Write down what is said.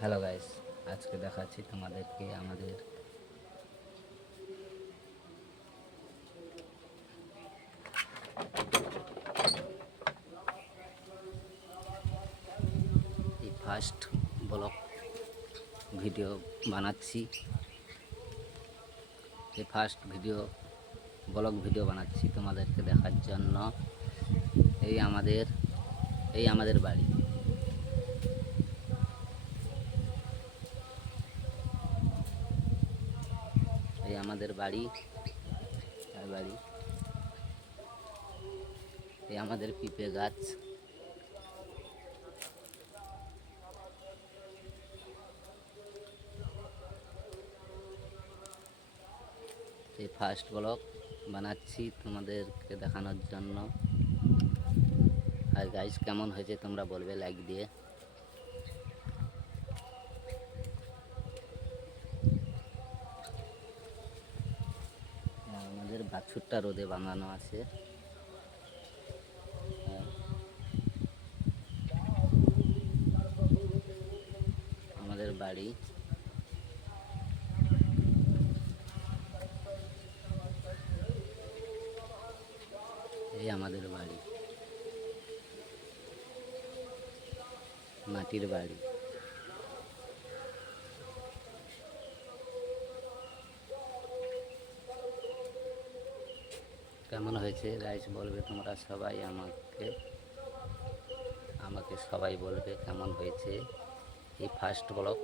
Hello guys, আজকে দেখাচ্ছি তোমাদেরকে আমাদের এই ফার্স্ট ব্লগ ভিডিও বানাচ্ছি। এই ফার্স্ট ব্লগ ভিডিও বানাচ্ছি তোমাদেরকে দেখার জন্য। এই আমাদের এই আমাদের বাড়ি। এই আমাদের বাড়ি বাড়ি এই আমাদের পিঁপে গাছ। এই ফার্স্ট ব্লগ বানাচ্ছি তোমাদেরকে দেখানোর জন্য। আর গাইস, কেমন হয়েছে তোমরা বলবে লাইক দিয়ে। আমাদের বাছুরটা রোদে বাঁধানো আছে। আমাদের বাড়ি এই আমাদের বাড়ি, মাটির বাড়ি। কেমন হয়েছে গাইস বলবে তোমরা সবাই, আমাকে সবাই বলবে কেমন হয়েছে এই ফার্স্ট ব্লগ।